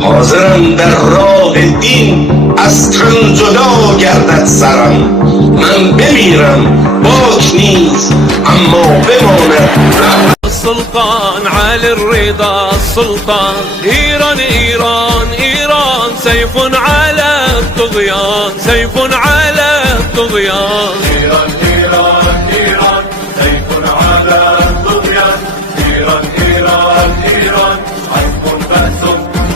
حاضرم در راه دین از تن جدا گردد سرم، من بمیرم باک نیز اما بماند السلطان علي الرضا السلطان. إيران إيران إيران سيف على الطغيان، سيف على الطغيان.